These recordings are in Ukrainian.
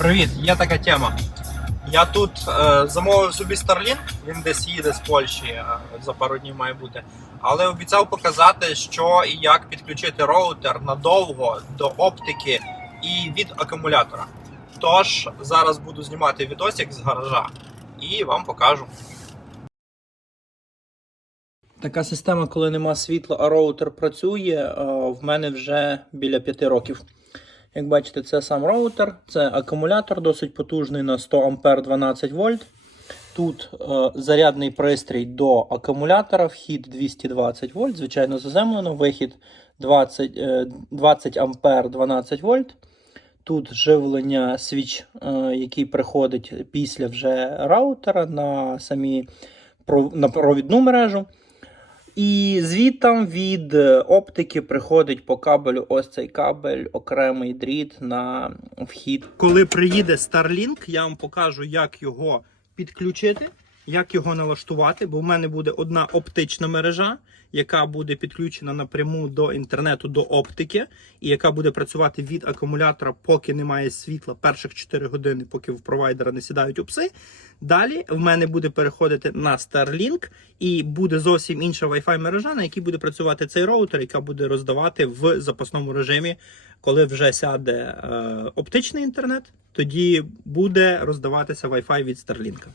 Привіт, є така тема. Я тут е, замовив собі Starlink, він десь їде з Польщі, е, за пару днів має бути. Але обіцяв показати, що і як підключити роутер надовго до оптики і від акумулятора. Тож зараз буду знімати відосик з гаража і вам покажу. Така система, коли нема світла, а роутер працює, е, в мене вже біля 5 років. Як бачите, це сам роутер, це акумулятор досить потужний на 100 А 12 вольт. Тут е, зарядний пристрій до акумулятора, вхід 220 вольт, звичайно, заземлено, вихід 20, е, 20 А 12 вольт. Тут живлення свіч, е, який приходить після вже раутера на самі на провідну мережу. І звідтам від е, оптики приходить по кабелю ось цей кабель, окремий дріт на вхід. Коли приїде Starlink, я вам покажу, як його підключити, як його налаштувати, бо в мене буде одна оптична мережа, яка буде підключена напряму до інтернету, до оптики, і яка буде працювати від акумулятора, поки немає світла, перших 4 години, поки в провайдера не сідають упси. Далі в мене буде переходити на Starlink, і буде зовсім інша Wi-Fi мережа, на якій буде працювати цей роутер, яка буде роздавати в запасному режимі, коли вже сяде е, оптичний інтернет, тоді буде роздаватися Wi-Fi від Starlink.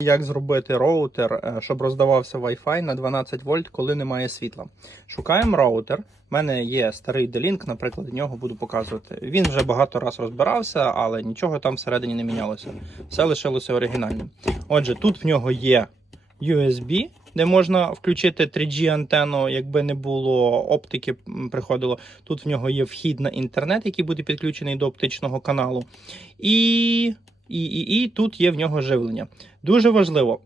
Як зробити роутер, е, щоб роздавався Wi-Fi на 12 вольт, коли немає світла? Шукаємо роутер. У мене є старий D-Link, наприклад, нього буду показувати. Він вже багато раз розбирався, але нічого там всередині не мінялося. Все лишилося оригінальним. Отже, тут в нього є USB, де можна включити 3G антенну, якби не було оптики, приходило. Тут в нього є вхід на інтернет, який буде підключений до оптичного каналу. І, і, і, і тут є в нього живлення. Дуже важливо,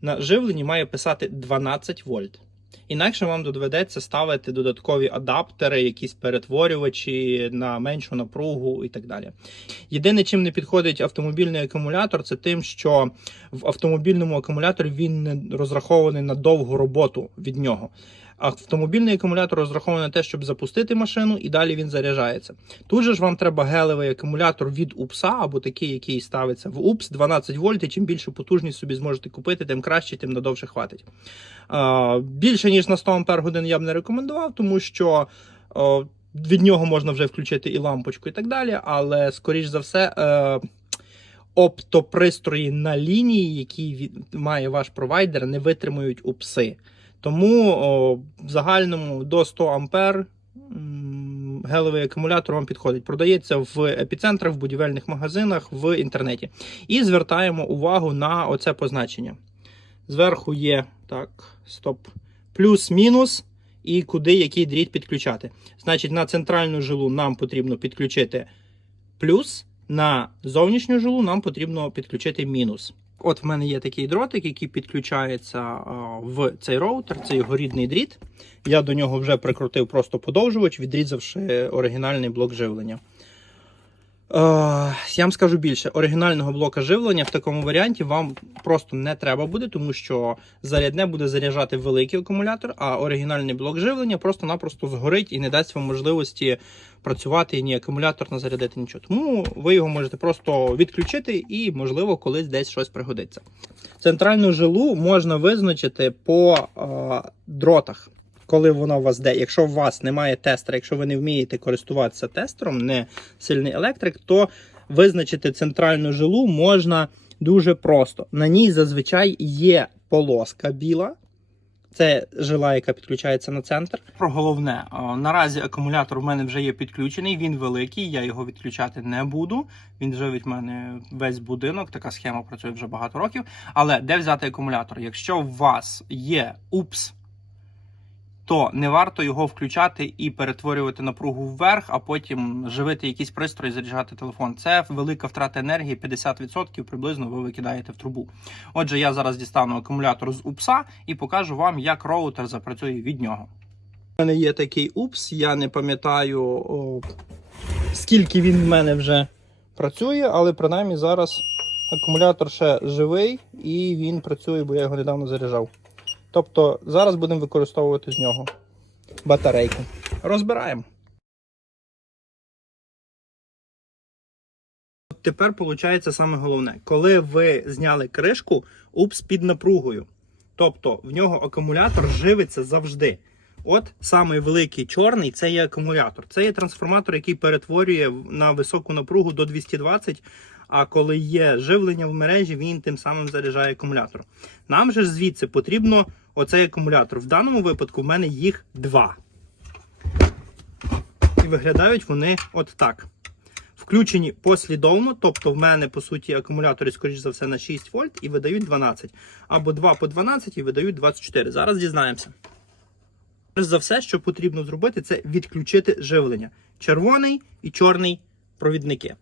на живленні має писати 12 вольт. Інакше вам доведеться ставити додаткові адаптери, якісь перетворювачі на меншу напругу і так далі. Єдине, чим не підходить автомобільний акумулятор, це тим, що в автомобільному акумуляторі він не розрахований на довгу роботу від нього. Автомобільний акумулятор розрахований на те, щоб запустити машину, і далі він заряджається. Тут же ж вам треба гелевий акумулятор від УПСа або такий, який ставиться в УПС 12 вольт. І чим більше потужність собі зможете купити, тим краще, тим надовше хватить. Більше ніж на 100 Ампер годин я б не рекомендував, тому що. від нього можна вже включити і лампочку, і так далі, але скоріш за все. Е, Оптопристрої на лінії, які від- має ваш провайдер, не витримують упси. Тому о, в загальному до 100 ампер м, гелевий акумулятор вам підходить. Продається в епіцентрах, в будівельних магазинах, в інтернеті. І звертаємо увагу на оце позначення. Зверху є так, стоп, плюс-мінус, і куди який дріт підключати. Значить, на центральну жилу нам потрібно підключити плюс, на зовнішню жилу нам потрібно підключити мінус. От в мене є такий дротик, який підключається в цей роутер, це його рідний дріт. Я до нього вже прикрутив просто подовжувач, відрізавши оригінальний блок живлення. Е, я вам скажу більше, оригінального блока живлення в такому варіанті вам просто не треба буде, тому що зарядне буде заряджати великий акумулятор, а оригінальний блок живлення просто-напросто згорить і не дасть вам можливості працювати ні акумулятор не зарядити нічого. Тому ви його можете просто відключити і, можливо, колись десь щось пригодиться. Центральну жилу можна визначити по е, дротах. Коли вона у вас де, якщо у вас немає тестера, якщо ви не вмієте користуватися тестером, не сильний електрик, то визначити центральну жилу можна дуже просто. На ній зазвичай є полоска біла. Це жила, яка підключається на центр. Про головне, наразі акумулятор в мене вже є підключений, він великий, я його відключати не буду. Він живить в мене весь будинок. Така схема працює вже багато років. Але де взяти акумулятор? Якщо у вас є УПС, то не варто його включати і перетворювати напругу вверх, а потім живити якийсь пристрій, заряджати телефон. Це велика втрата енергії, 50% приблизно ви викидаєте в трубу. Отже, я зараз дістану акумулятор з УПСа і покажу вам, як роутер запрацює від нього. У мене є такий УПС, я не пам'ятаю, о, скільки він в мене вже працює, але принаймні зараз акумулятор ще живий і він працює, бо я його недавно заряджав. Тобто зараз будемо використовувати з нього батарейку. Розбираємо. тепер виходить саме головне. Коли ви зняли кришку, упс під напругою. Тобто в нього акумулятор живиться завжди. От самий великий чорний це є акумулятор. Це є трансформатор, який перетворює на високу напругу до 220. А коли є живлення в мережі, він тим самим заряджає акумулятор. Нам же звідси потрібно оцей акумулятор. В даному випадку в мене їх два. І виглядають вони от так. Включені послідовно, тобто в мене, по суті, акумулятори, скоріш за все, на 6 вольт і видають 12. Або 2 по 12 і видають 24. Зараз дізнаємося. Перш за все, що потрібно зробити, це відключити живлення. Червоний і чорний провідники.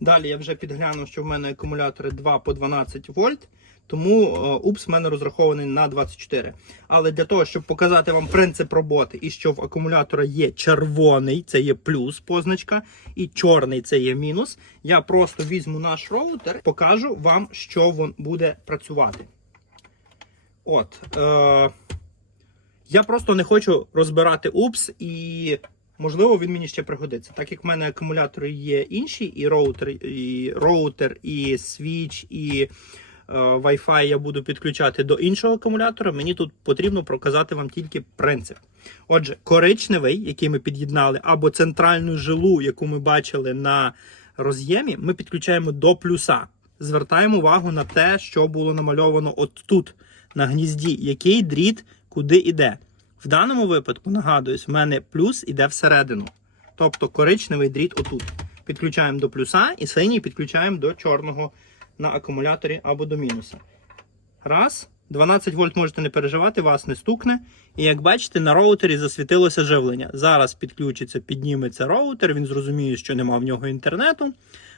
Далі я вже підглянув, що в мене акумулятори 2 по 12 вольт, тому е, упс в мене розрахований на 24. Але для того, щоб показати вам принцип роботи і що в акумулятора є червоний, це є плюс позначка, і чорний це є мінус, я просто візьму наш роутер, покажу вам, що він буде працювати. От. Е- я просто не хочу розбирати упс і. Можливо, він мені ще пригодиться. Так як в мене акумулятори є інші, і роутер, і роутер, і свіч, і Wi-Fi я буду підключати до іншого акумулятора. Мені тут потрібно показати вам тільки принцип. Отже, коричневий, який ми під'єднали, або центральну жилу, яку ми бачили на роз'ємі, ми підключаємо до плюса. Звертаємо увагу на те, що було намальовано от тут, на гнізді, який дріт куди йде. В даному випадку, нагадуюсь, в мене плюс іде всередину. Тобто коричневий дріт отут. Підключаємо до плюса і синій підключаємо до чорного на акумуляторі або до мінуса. Раз. 12 вольт можете не переживати, вас не стукне. І як бачите, на роутері засвітилося живлення. Зараз підключиться, підніметься роутер, він зрозуміє, що нема в нього інтернету,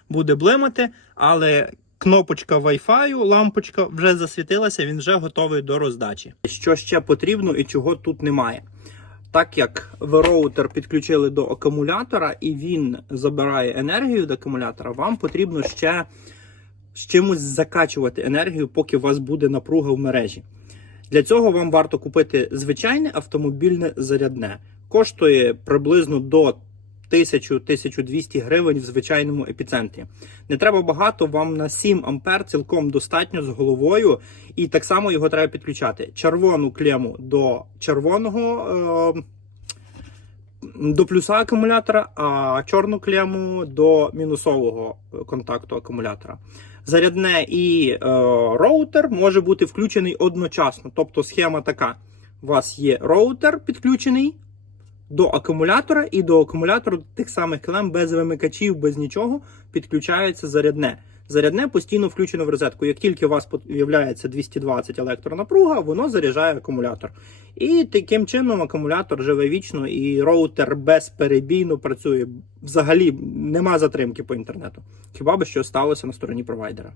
буде блимати, але кнопочка Wi-Fi, лампочка вже засвітилася, він вже готовий до роздачі. Що ще потрібно і чого тут немає? Так як ви роутер підключили до акумулятора і він забирає енергію від акумулятора, вам потрібно ще з чимось закачувати енергію, поки у вас буде напруга в мережі. Для цього вам варто купити звичайне автомобільне зарядне. Коштує приблизно до 1000-1200 гривень в звичайному епіцентрі. Не треба багато, вам на 7 ампер цілком достатньо з головою, і так само його треба підключати. Червону клему до червоного. Е- до плюса акумулятора, а чорну клему до мінусового контакту акумулятора. Зарядне і е, роутер може бути включений одночасно. Тобто схема така: у вас є роутер підключений до акумулятора, і до акумулятора тих самих клем без вимикачів, без нічого підключається зарядне. Зарядне постійно включено в розетку. Як тільки у вас з'являється 220 електронапруга, воно заряджає акумулятор. І таким чином акумулятор живе вічно, і роутер безперебійно працює. Взагалі нема затримки по інтернету. Хіба би що сталося на стороні провайдера.